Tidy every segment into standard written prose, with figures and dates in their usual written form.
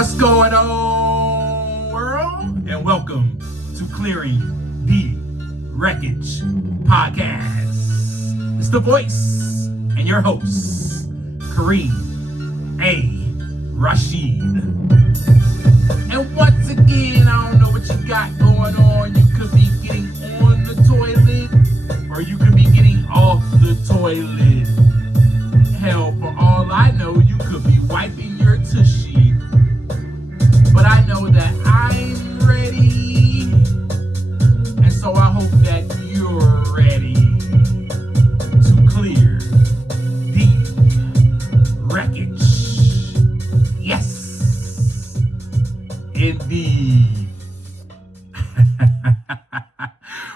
What's going on, world? And welcome to Clearing the Wreckage Podcast. It's the voice and your host, Kareem A. Rashid. And once again, I don't know what you got going on. You could be getting on the toilet, or you could be getting off the toilet. Hell, for all I know, you could be wiping your tushy. But I know that I'm ready, and so I hope that you're ready to clear the wreckage. Yes, indeed.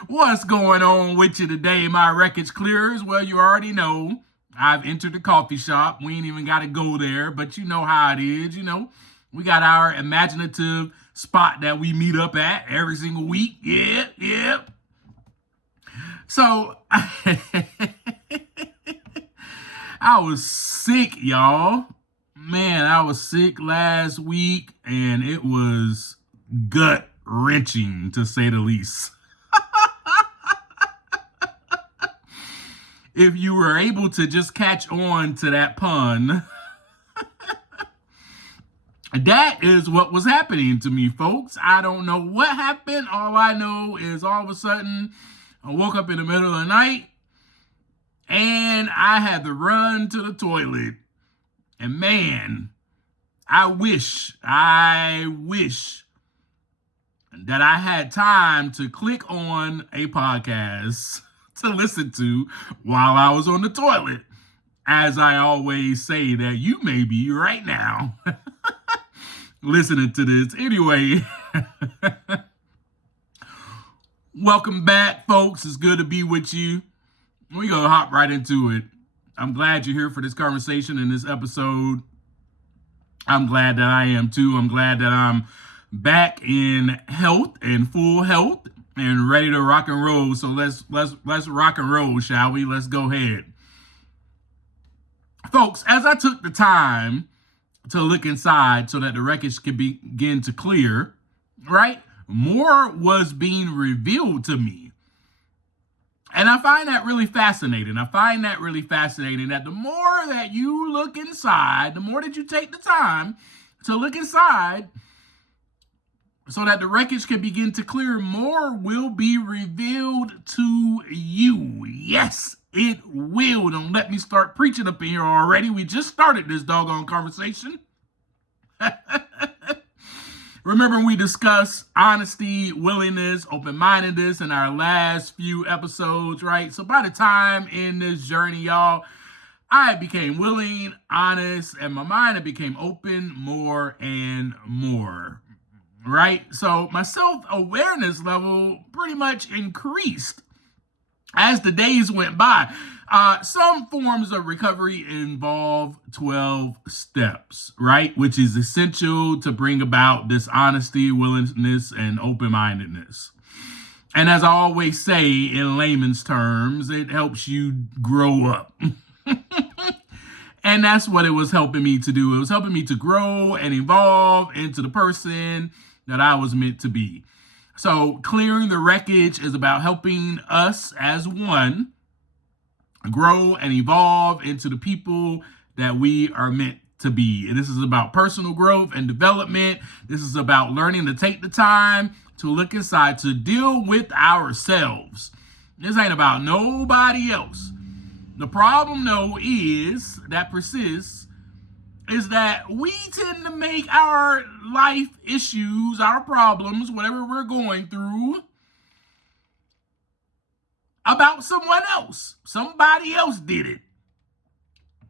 What's going on with you today, my wreckage clearers? Well, you already know I've entered the coffee shop. We ain't even got to go there, but you know how it is, We got our imaginative spot that we meet up at every single week. Yeah. So, I was sick, y'all. Man, I was sick last week, and it was gut-wrenching, to say the least. If you were able to just catch on to that pun, that is what was happening to me, folks. I don't know what happened. All I know is all of a sudden, I woke up in the middle of the night and I had to run to the toilet. And man, I wish that I had time to click on a podcast to listen to while I was on the toilet. As I always say that you may be right now listening to this. Anyway, welcome back, folks. It's good to be with you. We're going to hop right into it. I'm glad you're here for this conversation in this episode. I'm glad that I am too. I'm glad that I'm back in health and full health and ready to rock and roll. So let's rock and roll, shall we? Let's go ahead. Folks, as I took the time to look inside so that the wreckage could begin to clear, right? More was being revealed to me. And I find that really fascinating. That the more that you look inside, the more that you take the time to look inside so that the wreckage can begin to clear, more will be revealed to you. Yes, it will. Don't let me start preaching up in here already. We just started this doggone conversation. Remember, we discussed honesty, willingness, open-mindedness in our last few episodes, right? So by the time in this journey, y'all, I became willing, honest, and my mind became open more and more, right? So my self-awareness level pretty much increased as the days went by. Some forms of recovery involve 12 steps, right? Which is essential to bring about this honesty, willingness, and open-mindedness. And as I always say in layman's terms, it helps you grow up. And that's what it was helping me to do. It was helping me to grow and evolve into the person that I was meant to be. So clearing the wreckage is about helping us as one grow and evolve into the people that we are meant to be. And this is about personal growth and development. This is about learning to take the time to look inside, to deal with ourselves. This ain't about nobody else. The problem, though, that persists, is that we tend to make our life issues, our problems, whatever we're going through, about someone else. Somebody else did it.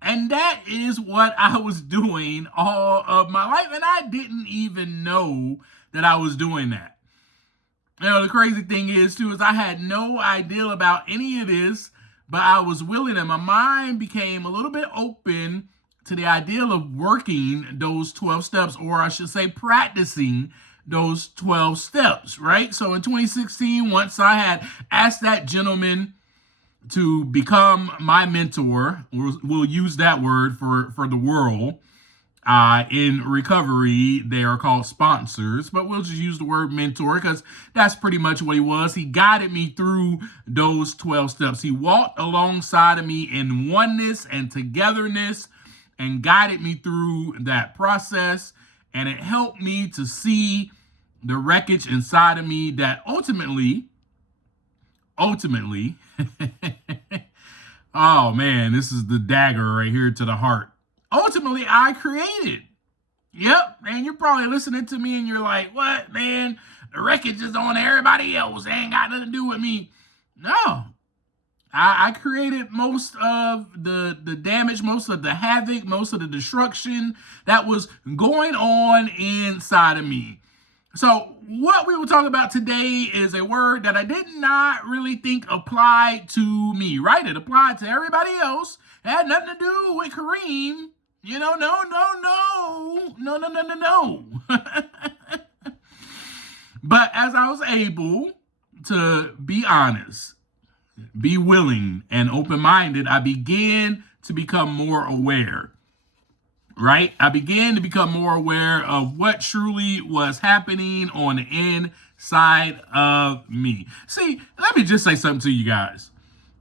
And that is what I was doing all of my life. And I didn't even know that I was doing that. The crazy thing is, too, is I had no idea about any of this, but I was willing, and my mind became a little bit open to the idea of working those 12 steps, or I should say practicing those 12 steps, right? So in 2016, once I had asked that gentleman to become my mentor, we'll use that word for the world, In recovery, they are called sponsors, but we'll just use the word mentor because that's pretty much what he was. He guided me through those 12 steps. He walked alongside of me in oneness and togetherness and guided me through that process. And it helped me to see the wreckage inside of me that ultimately, oh man, this is the dagger right here to the heart. Ultimately, I created. Yep, man, you're probably listening to me and you're like, what, man? The wreckage is on everybody else. It ain't got nothing to do with me. No. I created most of the damage, most of the havoc, most of the destruction that was going on inside of me. So what we will talk about today is a word that I did not really think applied to me, right? It applied to everybody else. It had nothing to do with Kareem. You know, no. But as I was able to be honest, be willing, and open-minded, I began to become more aware. Right? I began to become more aware of what truly was happening on the inside of me. See, let me just say something to you guys.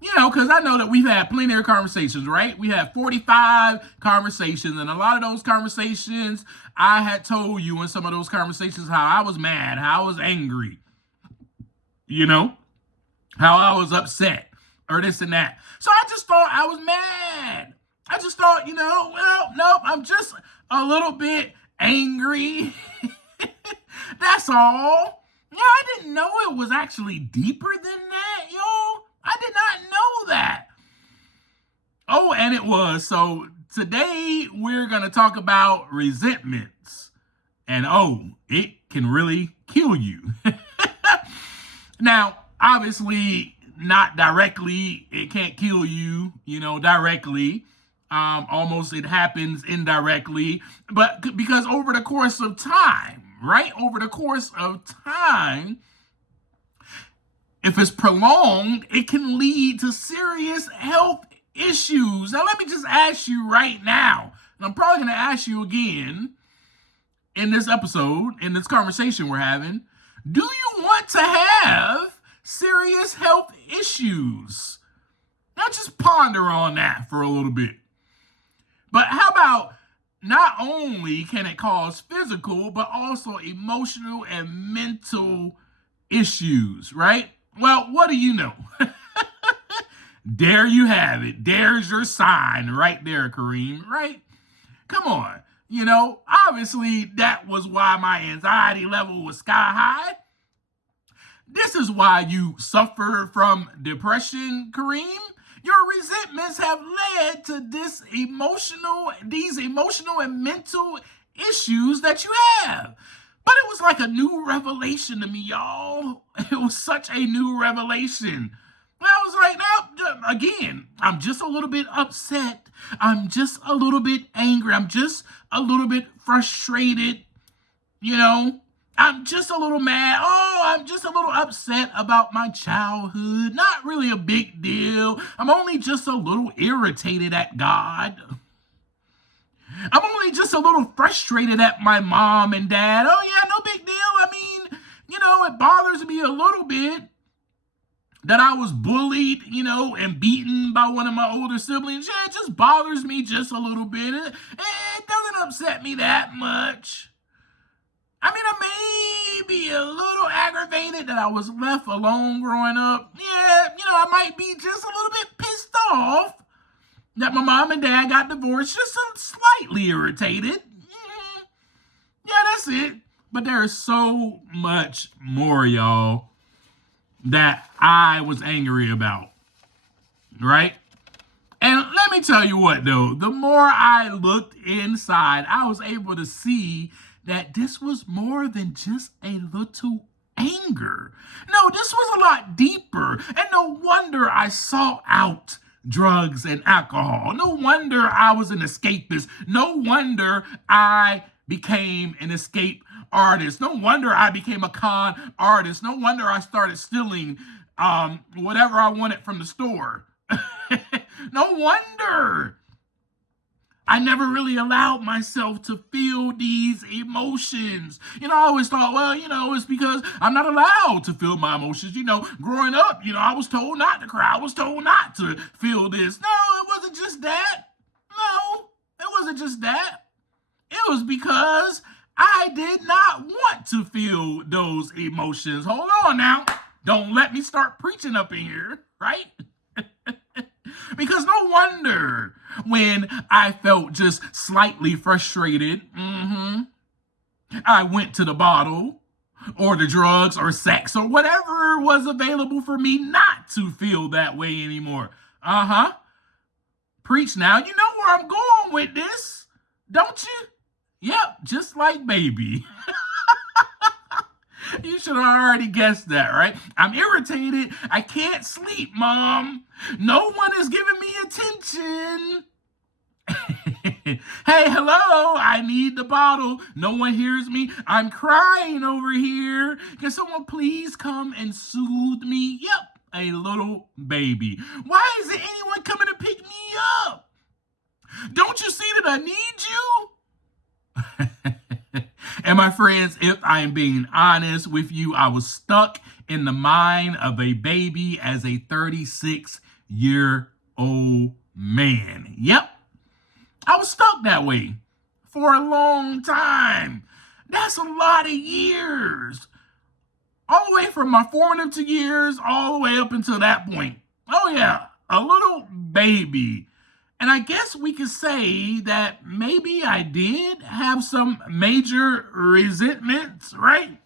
You know, because I know that we've had plenty of conversations, right? We had 45 conversations, and a lot of those conversations, I had told you in some of those conversations how I was mad, how I was angry, you know, how I was upset, or this and that. So I just thought I was mad. I just thought, well, nope, I'm just a little bit angry. That's all. Yeah, I didn't know it was actually deeper than that, y'all. I did not know that. Oh, and it was. So today we're going to talk about resentments. And it can really kill you. Now, obviously, not directly. It can't kill you, directly. Almost it happens indirectly, but because over the course of time, right? Over the course of time, if it's prolonged, it can lead to serious health issues. Now, let me just ask you right now, and I'm probably going to ask you again in this episode, in this conversation we're having, do you want to have serious health issues? Now, just ponder on that for a little bit. But how about not only can it cause physical, but also emotional and mental issues, right? Well, what do you know? There you have it. There's your sign right there, Kareem, right? Come on. Obviously that was why my anxiety level was sky high. This is why you suffer from depression, Kareem. Your resentments have led to these emotional and mental issues that you have. But it was like a new revelation to me, y'all. It was such a new revelation. I was like, no, again, I'm just a little bit upset. I'm just a little bit angry. I'm just a little bit frustrated, I'm just a little mad. I'm just a little upset about my childhood. Not really a big deal. I'm only just a little irritated at God. I'm only just a little frustrated at my mom and dad. Oh, yeah, no big deal. I mean, it bothers me a little bit that I was bullied, and beaten by one of my older siblings. Yeah, it just bothers me just a little bit. It doesn't upset me that much. I mean, I may be a little aggravated that I was left alone growing up. Yeah, I might be just a little bit pissed off that my mom and dad got divorced, just slightly irritated. Yeah, that's it. But there is so much more, y'all, that I was angry about, right? And let me tell you what, though, the more I looked inside, I was able to see that this was more than just a little anger. No, this was a lot deeper. And no wonder I sought out drugs and alcohol. No wonder I was an escapist. No wonder I became an escape artist. No wonder I became a con artist. No wonder I started stealing whatever I wanted from the store. No wonder. I never really allowed myself to feel these emotions. I always thought, well, it's because I'm not allowed to feel my emotions. Growing up, I was told not to cry. I was told not to feel this. No, it wasn't just that. No, it wasn't just that. It was because I did not want to feel those emotions. Hold on now. Don't let me start preaching up in here, right? Because no wonder when I felt just slightly frustrated, I went to the bottle or the drugs or sex or whatever was available for me not to feel that way anymore. Preach now. You know where I'm going with this, don't you? Yep, just like baby. You should have already guessed that, right? I'm irritated. I can't sleep, Mom. No one is giving me attention. Hey, hello, I need the bottle. No one hears me. I'm crying over here. Can someone please come and soothe me? Yep, a little baby. Why isn't anyone coming to pick me up? Don't you see that I need you? And my friends, if I am being honest with you, I was stuck in the mind of a baby as a 36-year-old man. Yep, I was stuck that way for a long time. That's a lot of years. All the way from my formative years, all the way up until that point. Oh yeah, a little baby. And I guess we could say that maybe I did have some major resentments, right?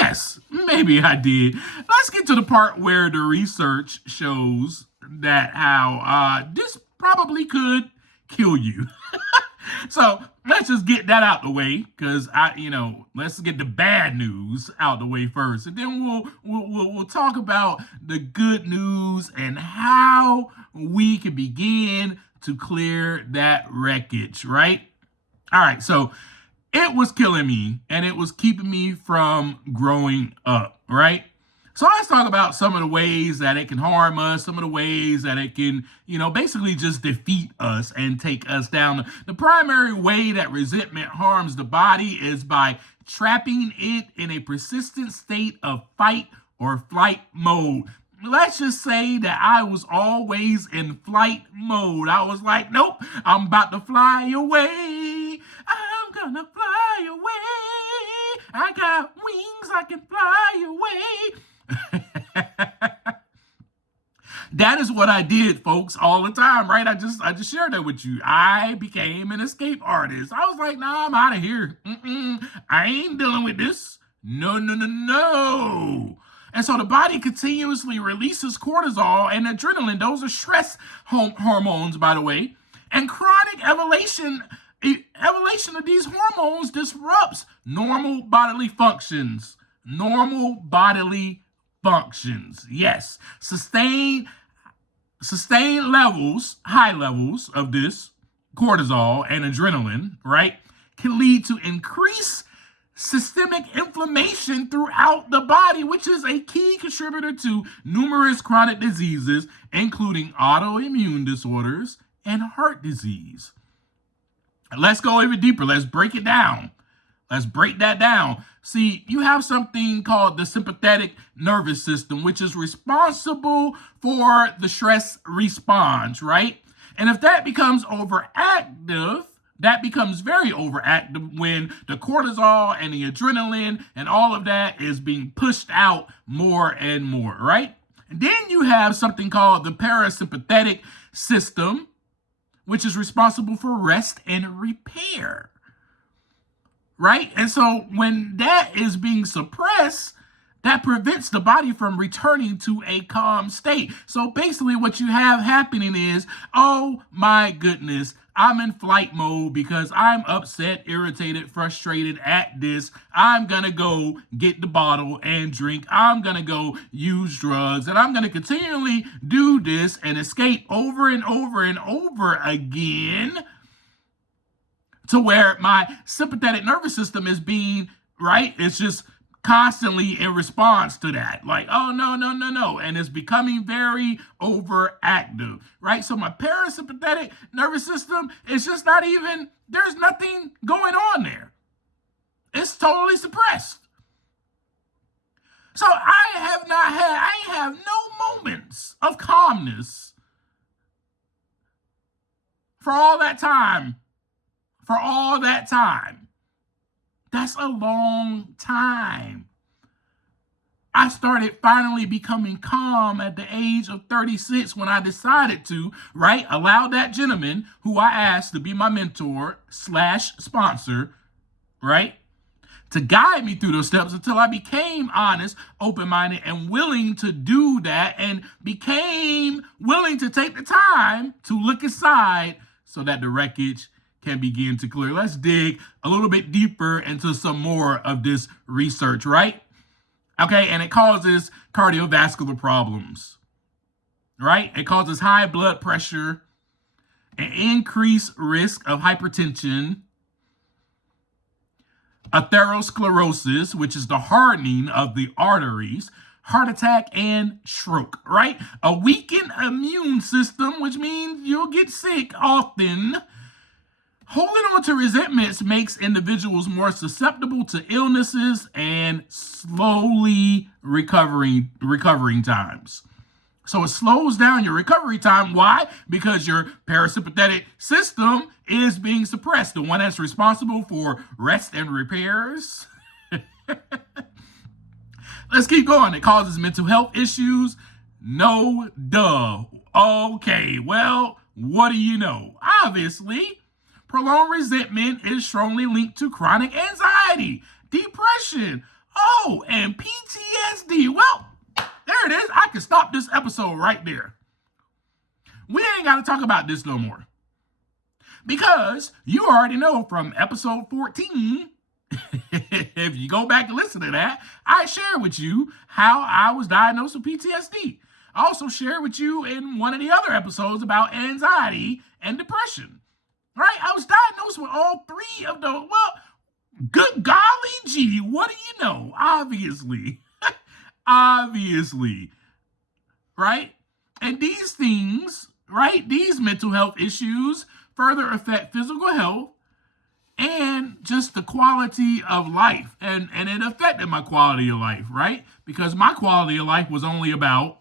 Yes, maybe I did. Let's get to the part where the research shows that how this probably could kill you. So let's just get that out the way, because let's get the bad news out the way first, and then we'll talk about the good news and how we can begin to clear that wreckage, right? All right, so it was killing me and it was keeping me from growing up, right? So let's talk about some of the ways that it can harm us, some of the ways that it can, basically just defeat us and take us down. The primary way that resentment harms the body is by trapping it in a persistent state of fight or flight mode. Let's just say that I was always in flight mode. I was like, nope, I'm about to fly away. I'm gonna fly away. I got wings, I can fly away. That is what I did, folks, all the time, right? I just shared that with you. I became an escape artist. I was like, nah, I'm out of here. I ain't dealing with this. No. And so the body continuously releases cortisol and adrenaline. Those are stress hormones, by the way. And chronic elevation of these hormones disrupts normal bodily functions. Yes. Sustained high levels of this cortisol and adrenaline, right, can lead to increased systemic inflammation throughout the body, which is a key contributor to numerous chronic diseases, including autoimmune disorders and heart disease. Let's go even deeper. Let's break it down. Let's break that down. See, you have something called the sympathetic nervous system, which is responsible for the stress response, right? And if that becomes overactive, that becomes very overactive when the cortisol and the adrenaline and all of that is being pushed out more and more, right? And then you have something called the parasympathetic system, which is responsible for rest and repair, right? And so when that is being suppressed, that prevents the body from returning to a calm state. So basically what you have happening is, oh my goodness, I'm in flight mode because I'm upset, irritated, frustrated at this. I'm going to go get the bottle and drink. I'm going to go use drugs. And I'm going to continually do this and escape over and over and over again, to where my sympathetic nervous system is being, right, it's just constantly in response to that. Like, oh, no, no, no, no. And it's becoming very overactive, right? So my parasympathetic nervous system is just not even, there's nothing going on there. It's totally suppressed. So I have no moments of calmness for all that time. For all that time. That's a long time. I started finally becoming calm at the age of 36 when I decided to, right, allow that gentleman who I asked to be my mentor / sponsor, right, to guide me through those steps until I became honest, open-minded, and willing to do that, and became willing to take the time to look inside so that the wreckage can begin to clear. Let's dig a little bit deeper into some more of this research, right? Okay, and it causes cardiovascular problems, right? It causes high blood pressure, an increased risk of hypertension, atherosclerosis, which is the hardening of the arteries, heart attack, and stroke, right? A weakened immune system, which means you'll get sick often. Holding on to resentments makes individuals more susceptible to illnesses and slowly recovering times. So it slows down your recovery time. Why? Because your parasympathetic system is being suppressed, the one that's responsible for rest and repairs. Let's keep going. It causes mental health issues. No duh. Okay, well, what do you know? Obviously, prolonged resentment is strongly linked to chronic anxiety, depression, and PTSD. Well, there it is. I can stop this episode right there. We ain't got to talk about this no more. Because you already know from episode 14, if you go back and listen to that, I shared with you how I was diagnosed with PTSD. I also shared with you in one of the other episodes about anxiety and depression. Right? I was diagnosed with all three of those. Well, good golly gee, what do you know? Obviously. Obviously. Right? And these things, right, these mental health issues further affect physical health and just the quality of life. And it affected my quality of life, right? Because my quality of life was only about,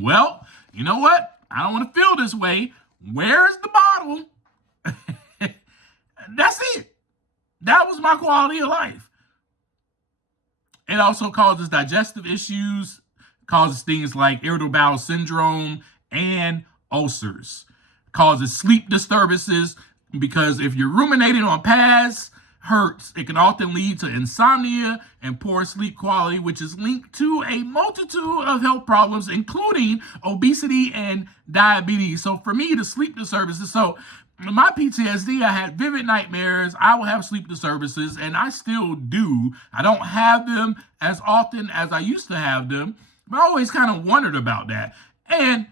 well, you know what? I don't want to feel this way. Where's the bottle? That's it. That was my quality of life. It also causes digestive issues, causes things like irritable bowel syndrome and ulcers, causes sleep disturbances, because if you're ruminating on past hurts, it can often lead to insomnia and poor sleep quality, which is linked to a multitude of health problems, including obesity and diabetes. So for me, the sleep disturbances, so my PTSD, I had vivid nightmares. I will have sleep disturbances, and I still do. I don't have them as often as I used to have them, but I always kind of wondered about that. And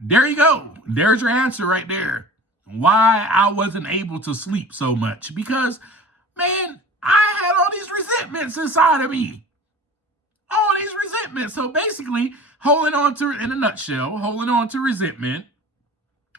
there you go. There's your answer right there. Why I wasn't able to sleep so much. Because, man, I had all these resentments inside of me. All these resentments. So basically, in a nutshell, holding on to resentment,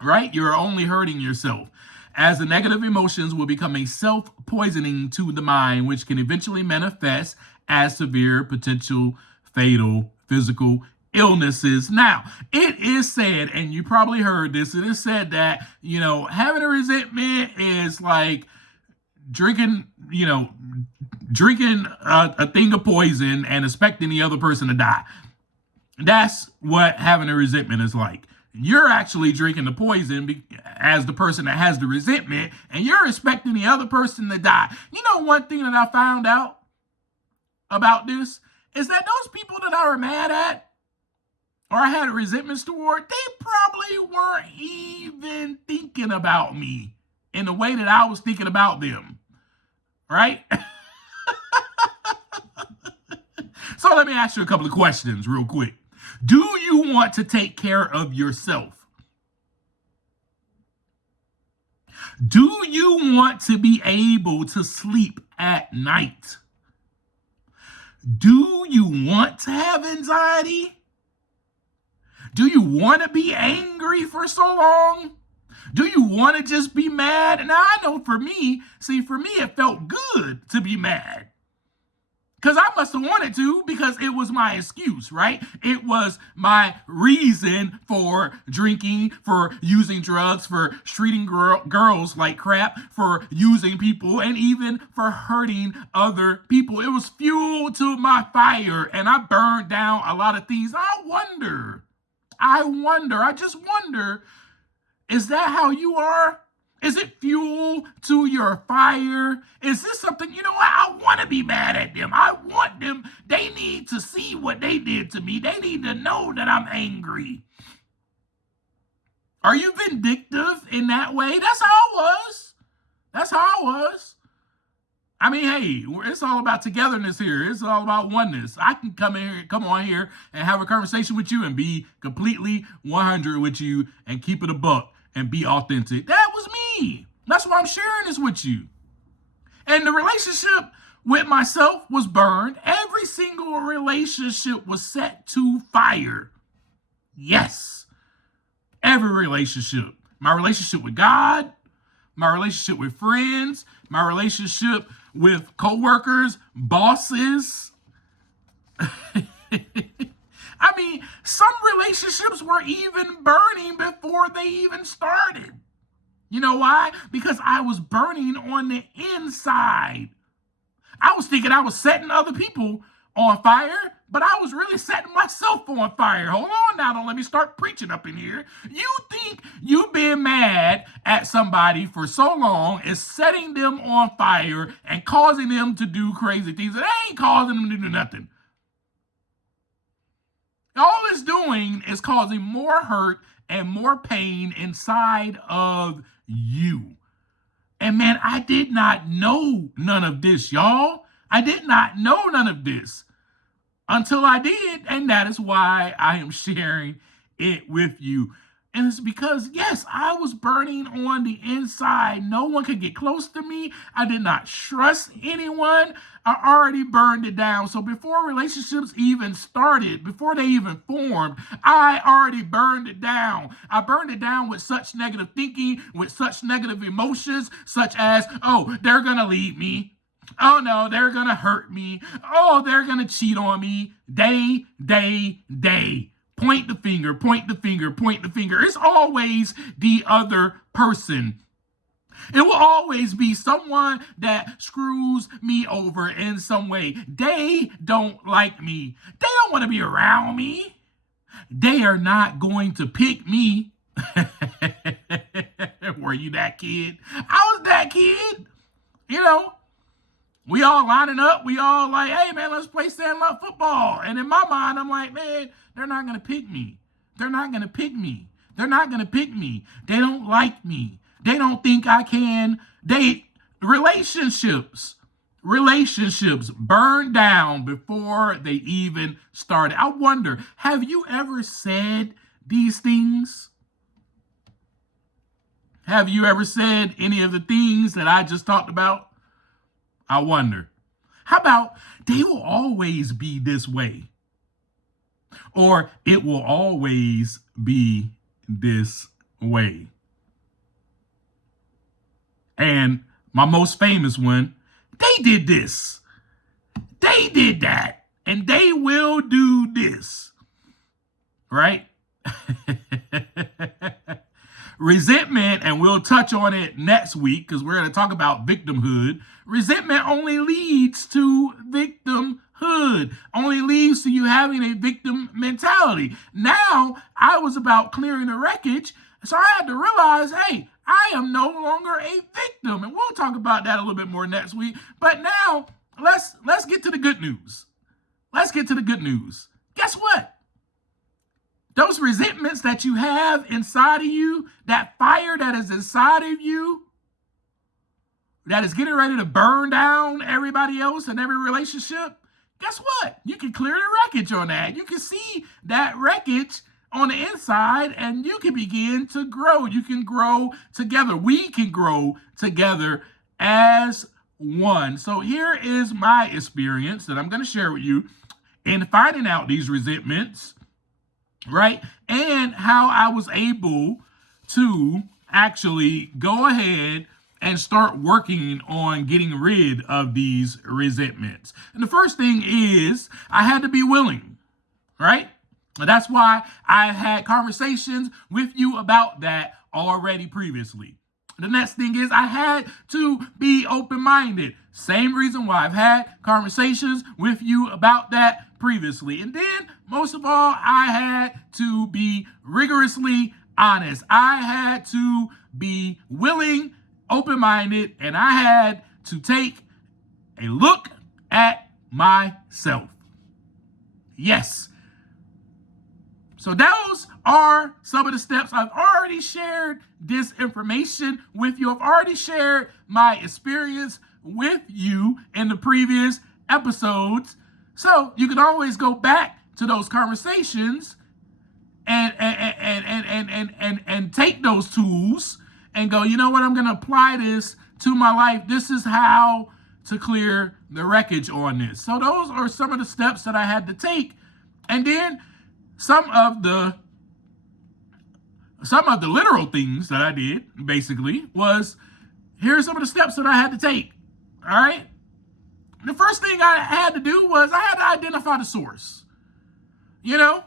right? You're only hurting yourself, as the negative emotions will become a self-poisoning to the mind, which can eventually manifest as severe, potential, fatal, physical illnesses. Now, it is said, and you probably heard this, it is said that, having a resentment is like drinking a thing of poison and expecting the other person to die. That's what having a resentment is like. You're actually drinking the poison as the person that has the resentment, and you're expecting the other person to die. You know, one thing that I found out about this is that those people that I were mad at or I had resentments toward, they probably weren't even thinking about me in the way that I was thinking about them. Right? So let me ask you a couple of questions real quick. Do you want to take care of yourself? Do you want to be able to sleep at night? Do you want to have anxiety? Do you want to be angry for so long? Do you want to just be mad? Now, I know for me, it felt good to be mad. Because I must have wanted to, because it was my excuse, right? It was my reason for drinking, for using drugs, for treating girls like crap, for using people, and even for hurting other people. It was fuel to my fire, and I burned down a lot of things. I just wonder, is that how you are? Is it fuel to your fire? Is this something, you know what? I want to be mad at them. I want them. They need to see what they did to me. They need to know that I'm angry. Are you vindictive in that way? That's how I was. I mean, hey, it's all about togetherness here. It's all about oneness. I can come on here and have a conversation with you and be completely 100 with you and keep it a buck and be authentic. That was me. That's why I'm sharing this with you. And the relationship with myself was burned. Every single relationship was set to fire. Yes. Every relationship. My relationship with God, my relationship with friends, my relationship with coworkers, bosses. I mean, some relationships were even burning before they even started. You know why? Because I was burning on the inside. I was thinking I was setting other people on fire, but I was really setting myself on fire. Hold on now, don't let me start preaching up in here. You think you being mad at somebody for so long is setting them on fire and causing them to do crazy things. It ain't causing them to do nothing. All it's doing is causing more hurt and more pain inside of you. And man, I did not know none of this, y'all. I did not know none of this until I did. And that is why I am sharing it with you. And it's because, yes, I was burning on the inside. No one could get close to me. I did not trust anyone. I already burned it down. So before relationships even started, before they even formed, I already burned it down. I burned it down with such negative thinking, with such negative emotions, such as, oh, they're going to leave me. Oh, no, they're going to hurt me. Oh, they're going to cheat on me. Day. Point the finger. It's always the other person. It will always be someone that screws me over in some way. They don't like me. They don't want to be around me. They are not going to pick me. Were you that kid? I was that kid. You know, we all lining up. We all like, hey, man, let's play stand-up football. And in my mind, I'm like, man, they're not going to pick me. They don't like me. They don't think I can. Relationships burn down before they even started. I wonder, have you ever said these things? Have you ever said any of the things that I just talked about? I wonder. How about they will always be this way? Or it will always be this way. And my most famous one, they did this. They did that. And they will do this. Right? Resentment, and we'll touch on it next week because we're going to talk about victimhood. Resentment only leads to victimhood, only leads to you having a victim mentality. Now, I was about clearing the wreckage, so I had to realize, hey, I am no longer a victim. And we'll talk about that a little bit more next week. But now, let's get to the good news. Guess what? Those resentments that you have inside of you, that fire that is inside of you, that is getting ready to burn down everybody else and every relationship, guess what? You can clear the wreckage on that. You can see that wreckage on the inside and you can begin to grow. You can grow together. We can grow together as one. So here is my experience that I'm going to share with you in finding out these resentments, right? And how I was able to actually go ahead and start working on getting rid of these resentments. And the first thing is I had to be willing, right? That's why I had conversations with you about that already previously. The next thing is I had to be open-minded. Same reason why I've had conversations with you about that previously. And then, most of all, I had to be rigorously honest. I had to be willing, open-minded, and I had to take a look at myself. Yes. So those are some of the steps. I've already shared this information with you. I've already shared my experience with you in the previous episodes. So you can always go back to those conversations and take those tools and go, you know what, I'm going to apply this to my life. This is how to clear the wreckage on this. So those are some of the steps that I had to take. And then some of the literal things that I did, basically, was here's some of the steps that I had to take. All right. The first thing I had to do was I had to identify the source. You know,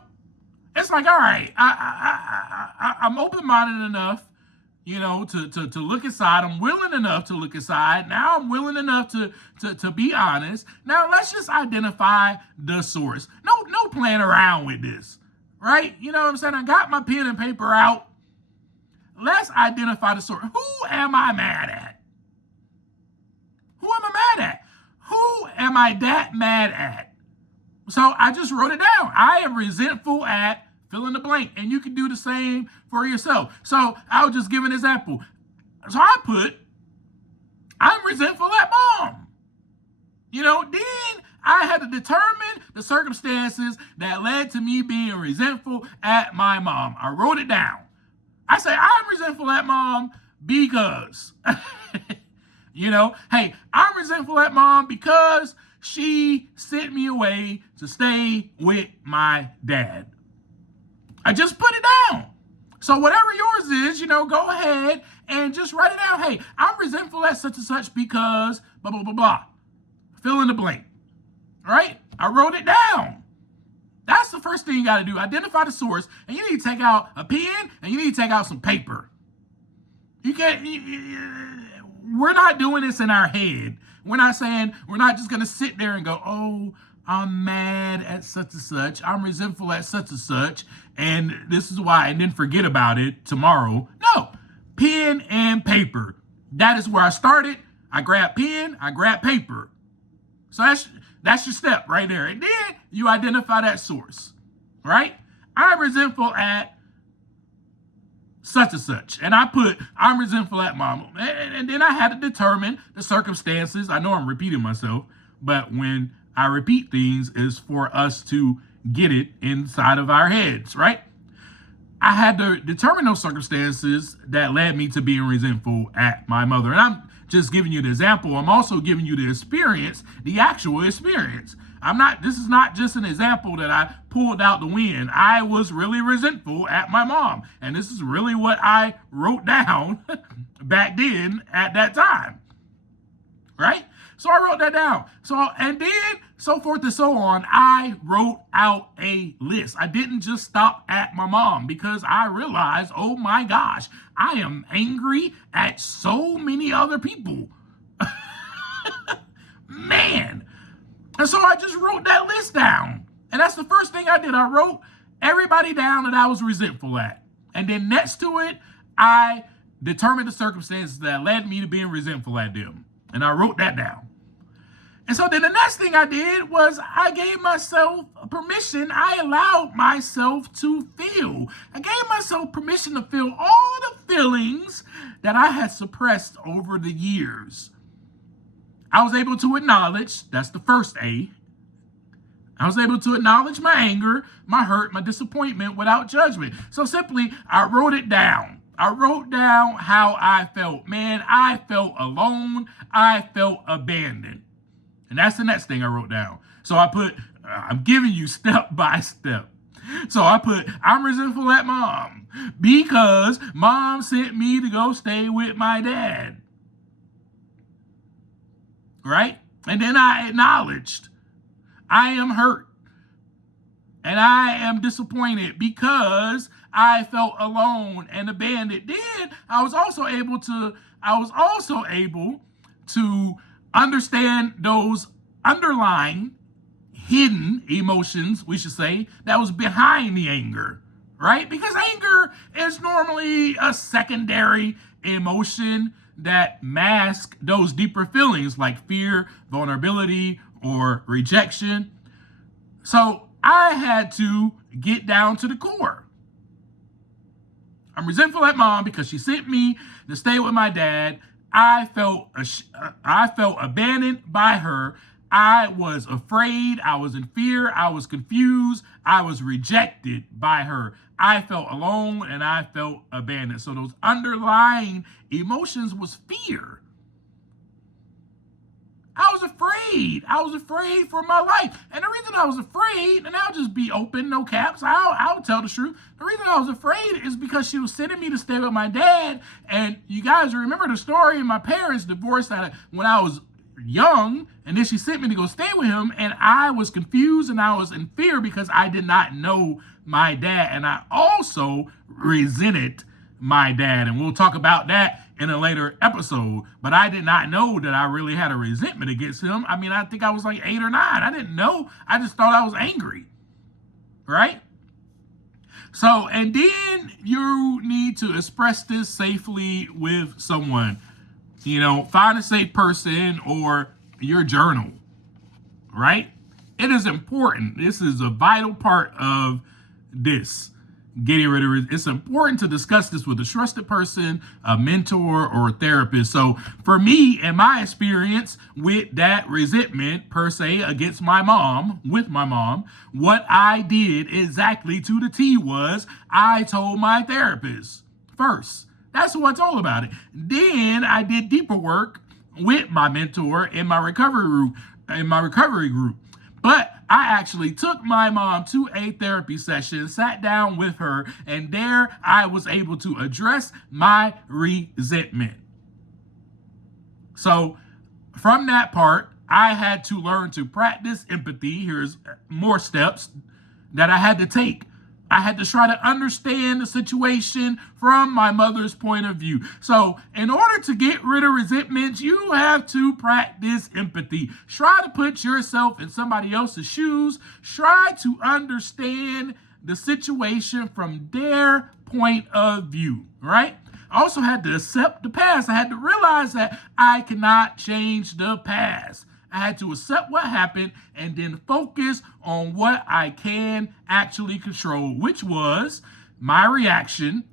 it's like, all right, I'm open-minded enough, you know, to look inside. I'm willing enough to look inside. Now I'm willing enough to be honest. Now let's just identify the source. No playing around with this. Right? You know what I'm saying? I got my pen and paper out. Let's identify the source. Who am I mad at? Who am I mad at? Who am I that mad at? So I just wrote it down. I am resentful at fill in the blank. And you can do the same for yourself. So I'll just give an example. So I put, I'm resentful at mom. You know, then I had to determine the circumstances that led to me being resentful at my mom. I wrote it down. I say, I'm resentful at mom because, you know, hey, I'm resentful at mom because she sent me away to stay with my dad. I just put it down. So whatever yours is, you know, go ahead and just write it down. Hey, I'm resentful at such and such because blah, blah, blah, blah. Fill in the blank. Right? I wrote it down. That's the first thing you got to do. Identify the source. And you need to take out a pen and you need to take out some paper. You can't, we're not doing this in our head. We're not just going to sit there and go, oh, I'm mad at such and such. I'm resentful at such and such. And this is why, and then forget about it tomorrow. No, pen and paper. That is where I started. I grab pen, I grab paper. So that's your step right there. And then you identify that source, right? I'm resentful at such and such. And I put, I'm resentful at mom. And then I had to determine the circumstances. I know I'm repeating myself, but when I repeat things, is for us to get it inside of our heads, right? I had to determine those circumstances that led me to being resentful at my mother. And I'm just giving you the example. I'm also giving you the experience, the actual experience. This is not just an example that I pulled out the wind. I was really resentful at my mom. And this is really what I wrote down back then at that time. Right? So I wrote that down. And then so forth and so on. I wrote out a list. I didn't just stop at my mom because I realized, oh my gosh, I am angry at so many other people. Man. And so I just wrote that list down. And that's the first thing I did. I wrote everybody down that I was resentful at. And then next to it, I determined the circumstances that led me to being resentful at them. And I wrote that down. And so then the next thing I did was I gave myself permission. I allowed myself to feel. I gave myself permission to feel all the feelings that I had suppressed over the years. I was able to acknowledge, that's the first A. I was able to acknowledge my anger, my hurt, my disappointment without judgment. So simply, I wrote it down. I wrote down how I felt. Man, I felt alone. I felt abandoned. And that's the next thing I wrote down. So I put, I'm giving you step by step. So I put, I'm resentful at mom because mom sent me to go stay with my dad. Right? And then I acknowledged I am hurt and I am disappointed because I felt alone and abandoned. Then I was also able to understand those underlying hidden emotions, we should say, that was behind the anger, right? Because anger is normally a secondary emotion that masks those deeper feelings like fear, vulnerability, or rejection. So I had to get down to the core. I'm resentful at mom because she sent me to stay with my dad. I felt abandoned by her. I was afraid. I was in fear. I was confused. I was rejected by her. I felt alone and I felt abandoned. So those underlying emotions was fear. I was afraid. I was afraid for my life. And the reason I was afraid, and I'll just be open, no caps, I'll tell the truth. The reason I was afraid is because she was sending me to stay with my dad. And you guys remember the story, my parents divorced when I was young, and then she sent me to go stay with him, and I was confused and I was in fear because I did not know my dad, and I also resented my dad, and we'll talk about that in a later episode. But I did not know that I really had a resentment against him. I mean, I think I was like 8 or 9. I didn't know. I just thought I was angry, right? So, and then you need to express this safely with someone. You know, find a safe person or your journal, right? It is important. This is a vital part of this. Getting rid of it. It's important to discuss this with a trusted person, a mentor, or a therapist. So for me, in my experience with that resentment per se against my mom, what I did exactly to the T was I told my therapist first. That's who I told about it. Then I did deeper work with my mentor in my recovery group. But I actually took my mom to a therapy session, sat down with her, and there I was able to address my resentment. So from that part, I had to learn to practice empathy. Here's more steps that I had to take. I had to try to understand the situation from my mother's point of view. So in order to get rid of resentment, you have to practice empathy. Try to put yourself in somebody else's shoes. Try to understand the situation from their point of view, right? I also had to accept the past. I had to realize that I cannot change the past. I had to accept what happened and then focus on what I can actually control, which was my reaction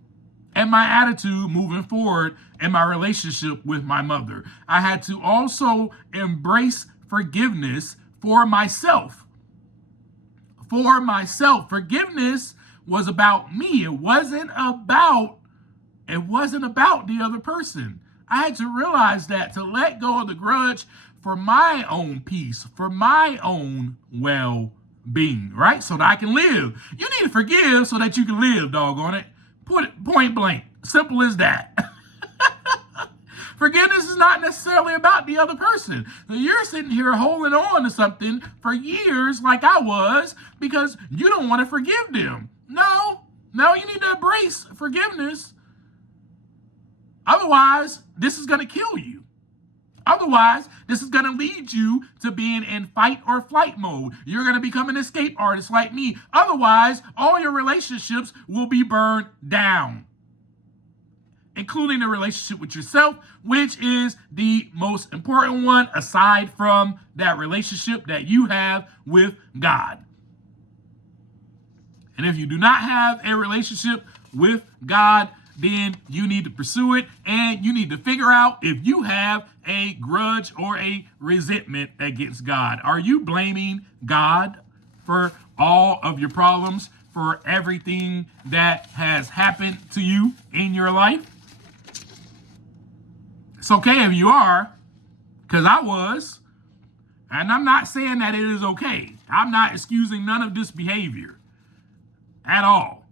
and my attitude moving forward in my relationship with my mother. I had to also embrace forgiveness for myself. Forgiveness was about me. It wasn't about the other person. I had to realize that to let go of the grudge for my own peace, for my own well-being, right? So that I can live. You need to forgive so that you can live, doggone it. Put it point blank. Simple as that. Forgiveness is not necessarily about the other person. You're sitting here holding on to something for years like I was because you don't want to forgive them. No, you need to embrace forgiveness. Otherwise, this is going to kill you. Otherwise, this is going to lead you to being in fight or flight mode. You're going to become an escape artist like me. Otherwise, all your relationships will be burned down, including the relationship with yourself, which is the most important one aside from that relationship that you have with God. And if you do not have a relationship with God, then you need to pursue it, and you need to figure out if you have a grudge or a resentment against God. Are you blaming God for all of your problems? for everything that has happened to you in your life? It's okay if you are, because I was. And I'm not saying that it is okay. I'm not excusing none of this behavior at all.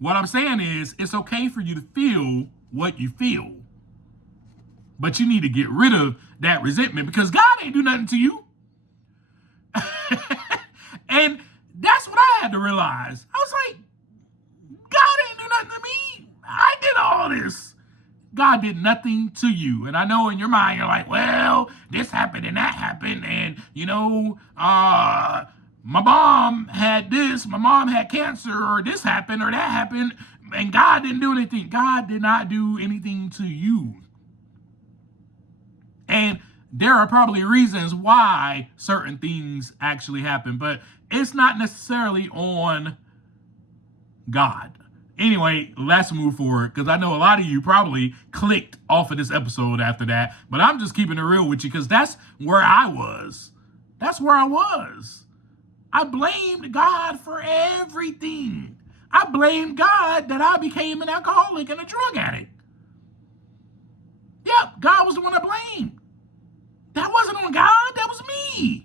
What I'm saying is it's okay for you to feel what you feel. But you need to get rid of that resentment because God ain't do nothing to you. And that's what I had to realize. I was like, God ain't do nothing to me. I did all this. God did nothing to you. And I know in your mind, you're like, well, this happened and that happened. And, my mom had this, my mom had cancer, or this happened or that happened. And God didn't do anything. God did not do anything to you. And there are probably reasons why certain things actually happen, but it's not necessarily on God. Anyway, let's move forward because I know a lot of you probably clicked off of this episode after that, but I'm just keeping it real with you because that's where I was. That's where I was. I blamed God for everything. I blamed God that I became an alcoholic and a drug addict. Yep, God was the one I blamed. That wasn't on God, that was me.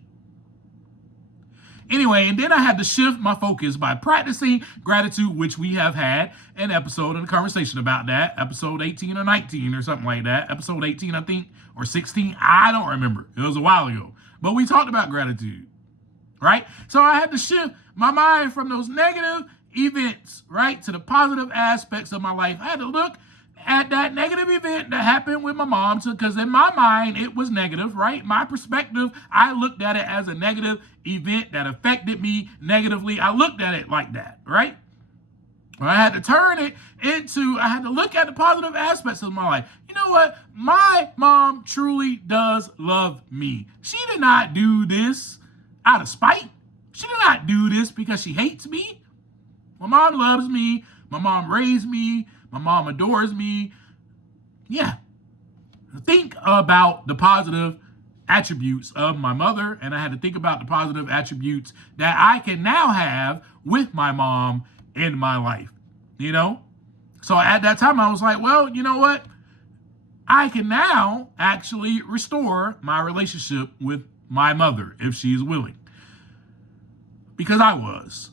Anyway, and then I had to shift my focus by practicing gratitude, which we have had an episode and a conversation about that. Episode 18 or 19 or something like that. Episode 18, I think, or 16. I don't remember. It was a while ago. But we talked about gratitude, right? So I had to shift my mind from those negative events, right, to the positive aspects of my life. I had to look at that negative event that happened with my mom, because in my mind, it was negative, right? My perspective, I looked at it as a negative event that affected me negatively. I looked at it like that, right? Well, I had to turn it into, I had to look at the positive aspects of my life. You know what? My mom truly does love me. She did not do this out of spite. She did not do this because she hates me. My mom loves me. My mom raised me. My mom adores me. Yeah. Think about the positive attributes of my mother, and I had to think about the positive attributes that I can now have with my mom in my life, So at that time, I was like, well, you know what? I can now actually restore my relationship with my mother if she's willing. Because I was.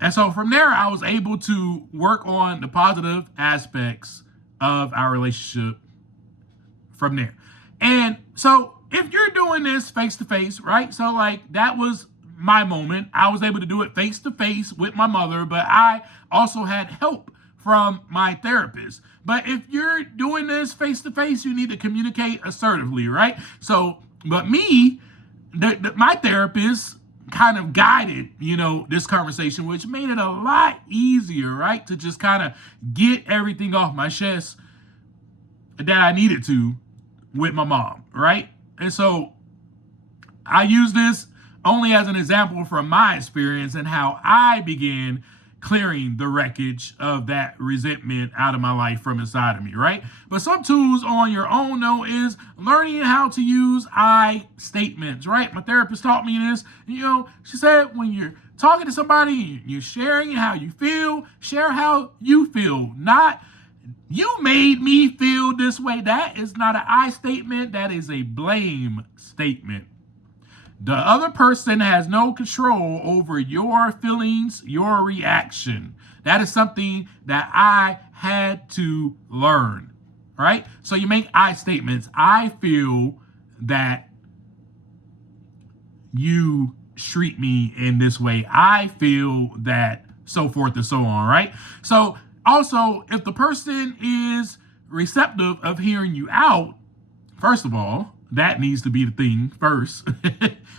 And so from there, I was able to work on the positive aspects of our relationship from there. And so if you're doing this face to face, right? So like that was my moment. I was able to do it face to face with my mother, but I also had help from my therapist. But if you're doing this face to face, you need to communicate assertively, right? So, but me, my therapist kind of guided, this conversation, which made it a lot easier, right? To just kind of get everything off my chest that I needed to with my mom, right? And so I use this only as an example from my experience and how I began clearing the wreckage of that resentment out of my life from inside of me, right? But some tools on your own, though, is learning how to use I statements, right? My therapist taught me this. She said when you're talking to somebody, you're sharing how you feel, share how you feel, not you made me feel this way. That is not an I statement. That is a blame statement. The other person has no control over your feelings, your reaction. That is something that I had to learn, right? So you make I statements. I feel that you treat me in this way. I feel that so forth and so on, right? So also, if the person is receptive of hearing you out, first of all, that needs to be the thing first.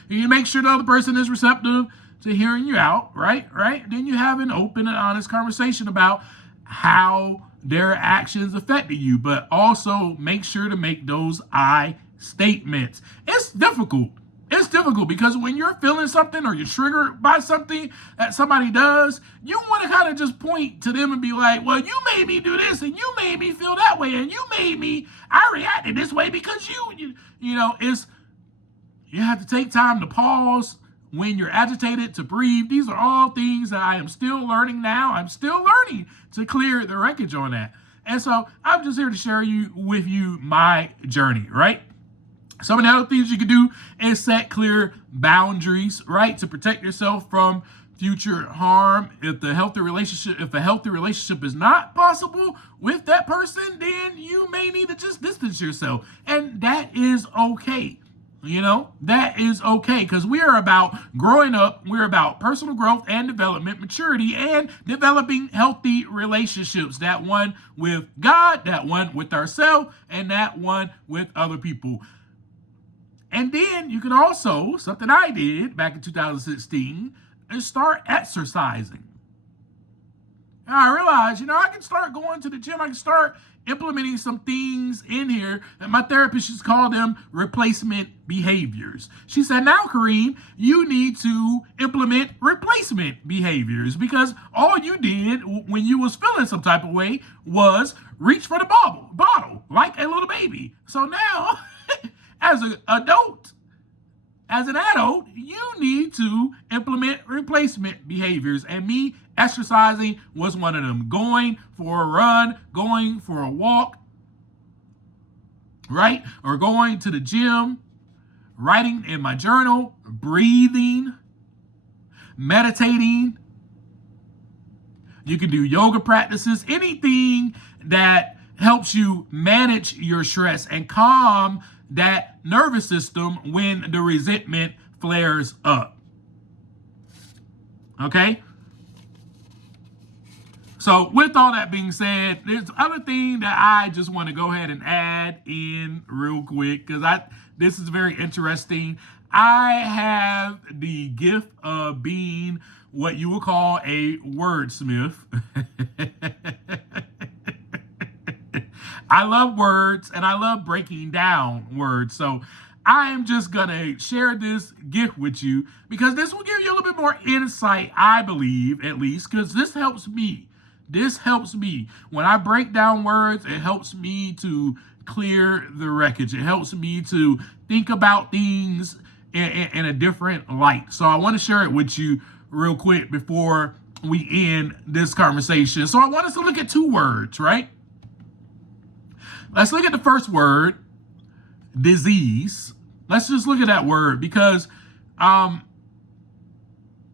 You make sure the other person is receptive to hearing you out, right? Then you have an open and honest conversation about how their actions affected you, but also make sure to make those I statements. It's difficult. It's difficult because when you're feeling something or you're triggered by something that somebody does, you want to kind of just point to them and be like, well, you made me do this and you made me feel that way and I reacted this way because you have to take time to pause when you're agitated, to breathe. These are all things that I am still learning now. I'm still learning to clear the wreckage on that. And so I'm just here to share with you my journey, right? Some of the other things you can do is set clear boundaries, right? To protect yourself from future harm. If a healthy relationship is not possible with that person, then you may need to just distance yourself. And that is okay. That is okay, because we are about growing up. We're about personal growth and development, maturity, and developing healthy relationships. That one with God, that one with ourselves, and that one with other people. And then you can also, something I did back in 2016, is start exercising. And I realized, I can start going to the gym. I can start implementing some things in here that my therapist just called them replacement behaviors. She said, now, Kareem, you need to implement replacement behaviors, because all you did when you was feeling some type of way was reach for the bottle like a little baby. So now, as an adult, you need to implement replacement behaviors. And me exercising was one of them. Going for a run, going for a walk, right? Or going to the gym, writing in my journal, breathing, meditating. You can do yoga practices, anything that helps you manage your stress and calm that nervous system when the resentment flares up. Okay? So with all that being said, there's other thing that I just want to go ahead and add in real quick, because this is very interesting. I have the gift of being what you would call a wordsmith. I love words and I love breaking down words. So I am just going to share this gift with you, because this will give you a little bit more insight, I believe, at least, because this helps me. This helps me. When I break down words, it helps me to clear the wreckage. It helps me to think about things in a different light. So I want to share it with you real quick before we end this conversation. So I want us to look at two words, right? Let's look at the first word, disease. Let's just look at that word, because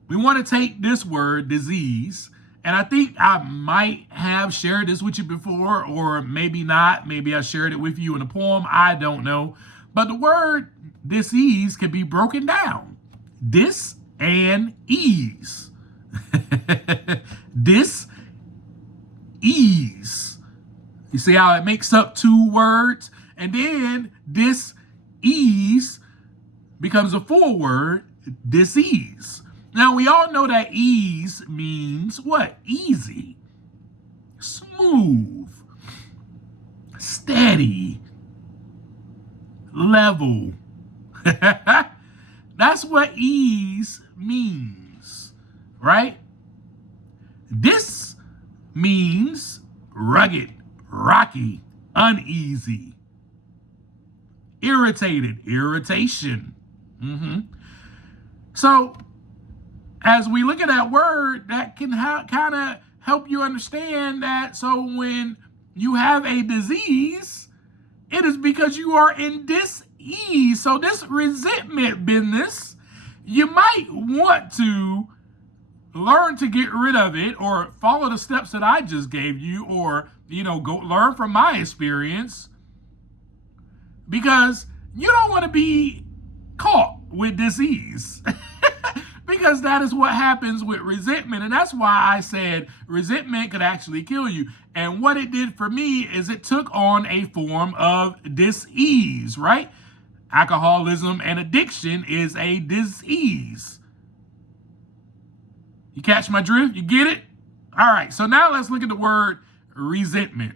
we want to take this word, disease, and I think I might have shared this with you before, or maybe not. Maybe I shared it with you in a poem. I don't know. But the word disease can be broken down. Dis and ease. Dis-ease. You see how it makes up two words? And then dis-ease becomes a full word, disease. Now, we all know that ease means what? Easy, smooth, steady, level. That's what ease means, right? This means rugged, rocky, uneasy, irritated, irritation. So as we look at that word, that can kind of help you understand that. So when you have a disease, it is because you are in dis-ease. So this resentment business, you might want to learn to get rid of it, or follow the steps that I just gave you, or go learn from my experience, because you don't want to be caught with disease. Because that is what happens with resentment. And that's why I said resentment could actually kill you. And what it did for me is it took on a form of dis-ease, right? Alcoholism and addiction is a disease. You catch my drift? You get it? All right. So now let's look at the word resentment.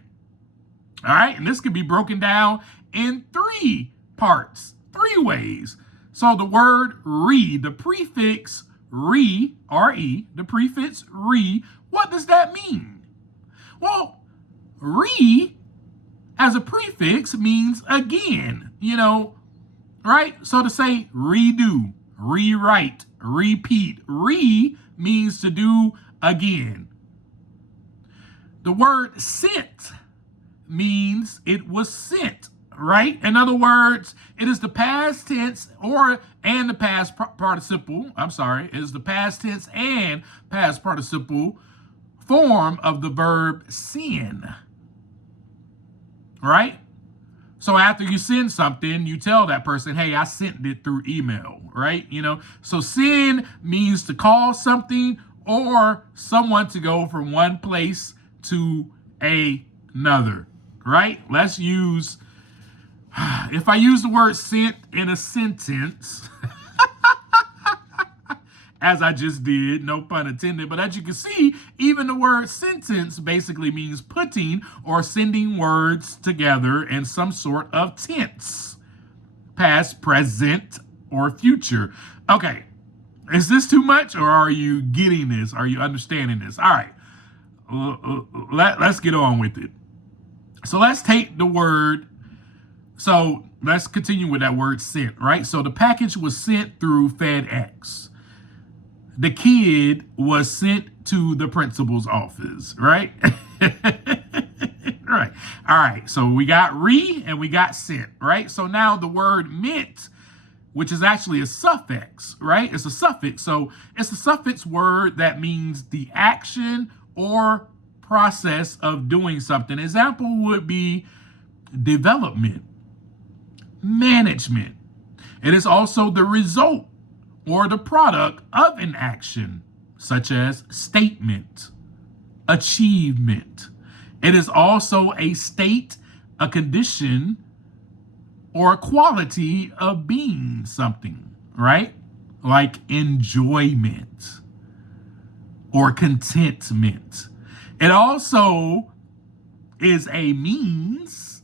All right. And this can be broken down in three parts, three ways. So the word re, the prefix re, R-E, the prefix re, what does that mean? Well, re as a prefix means again, right? So to say redo, rewrite, repeat. Means to do again. The word sent means it was sent, right? In other words, it is the past tense and the past participle. It is the past tense and past participle form of the verb send, right? So after you send something, you tell that person, hey, I sent it through email, right? So send means to cause something or someone to go from one place to another, right? Let's use, if I use the word sent in a sentence, as I just did, no pun intended, but as you can see, even the word sentence basically means putting or sending words together in some sort of tense, past, present, or future. Okay, is this too much, or are you getting this? Are you understanding this? All right, let's get on with it. So let's take the word, so let's continue with that word sent, right? So the package was sent through FedEx. The kid was sent to the principal's office, right? Right. All right. So we got and we got sent, right? So now the word meant, which is actually a suffix, right? It's a suffix. So it's a suffix word that means the action or process of doing something. Example would be development, management. It is also the result or the product of an action, such as statement, achievement. It is also a state, a condition, or a quality of being something, right? Like enjoyment or contentment. It also is a means,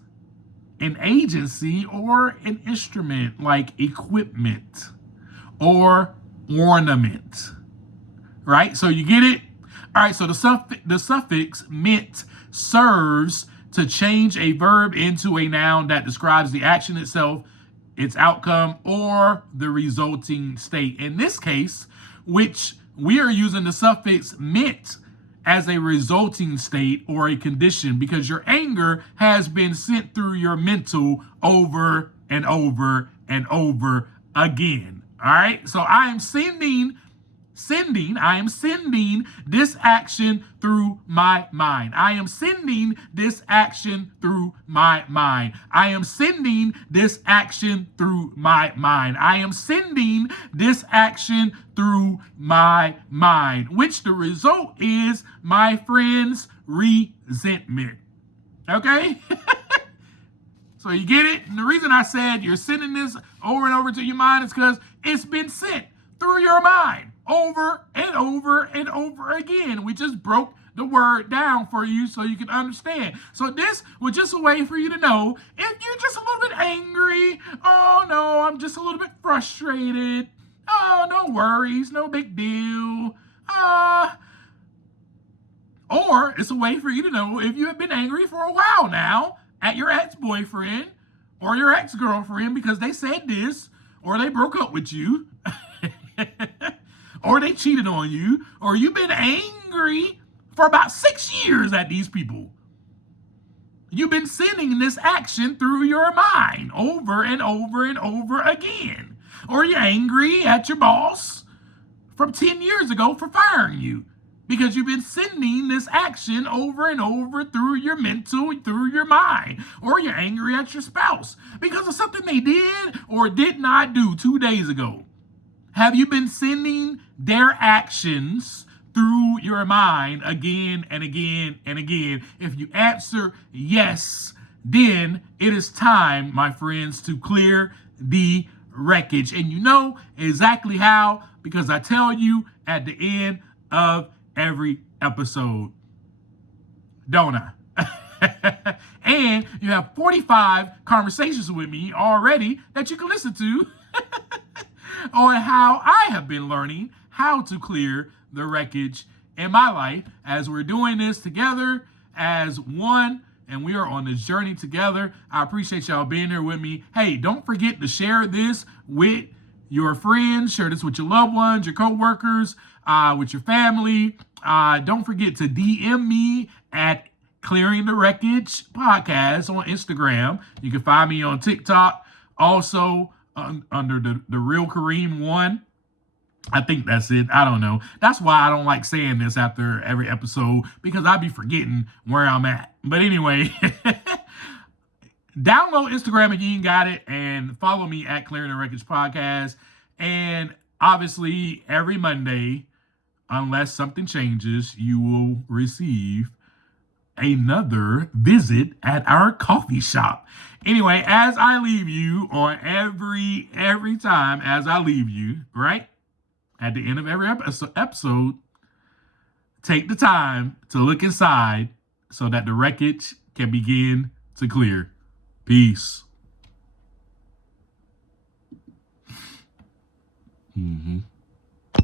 an agency, or an instrument like equipment or ornament, right? So you get it? All right, so the suffix meant serves to change a verb into a noun that describes the action itself, its outcome, or the resulting state. In this case, which we are using the suffix meant as a resulting state or a condition because your anger has been sent through your mental over and over and over again. All right, so I am sending this action through my mind. I am sending this action through my mind. I am sending this action through my mind. I am sending this action through my mind, which the result is, my friends, resentment. Okay? So you get it? And the reason I said you're sending this over and over to your mind is because it's been sent through your mind over and over and over again. We just broke the word down for you so you can understand. So this was just a way for you to know if you're just a little bit angry. Oh no, I'm just a little bit frustrated. Oh, no worries, no big deal. Or it's a way for you to know if you have been angry for a while now at your ex-boyfriend or your ex-girlfriend because they said this, or they broke up with you, or they cheated on you, or you've been angry for about 6 years at these people. You've been sending this action through your mind over and over and over again. Or you're angry at your boss from 10 years ago for firing you because you've been sending this action over and over through your mental, through your mind. Or you're angry at your spouse because of something they did or did not do 2 days ago. Have you been sending their actions through your mind again and again and again? If you answer yes, then it is time, my friends, to clear the wreckage. And you know exactly how, because I tell you at the end of every episode, don't I? And you have 45 conversations with me already that you can listen to on how I have been learning how to clear the wreckage in my life as we're doing this together as one, and we are on this journey together. I appreciate y'all being here with me. Hey, don't forget to share this with your friends, share this with your loved ones, your coworkers, with your family. Don't forget to DM me at Clearing the Wreckage Podcast on Instagram. You can find me on TikTok, also under the Real Kareem 1. I think that's it. I don't know. That's why I don't like saying this after every episode, because I be forgetting where I'm at. But anyway, download Instagram if you ain't got it, and follow me at Clearing the Wreckage Podcast. And obviously, every Monday, unless something changes, you will receive another visit at our coffee shop. Anyway, as I leave you on every time as I leave you, right? At the end of every episode, take the time to look inside so that the wreckage can begin to clear. Peace. Mm-hmm.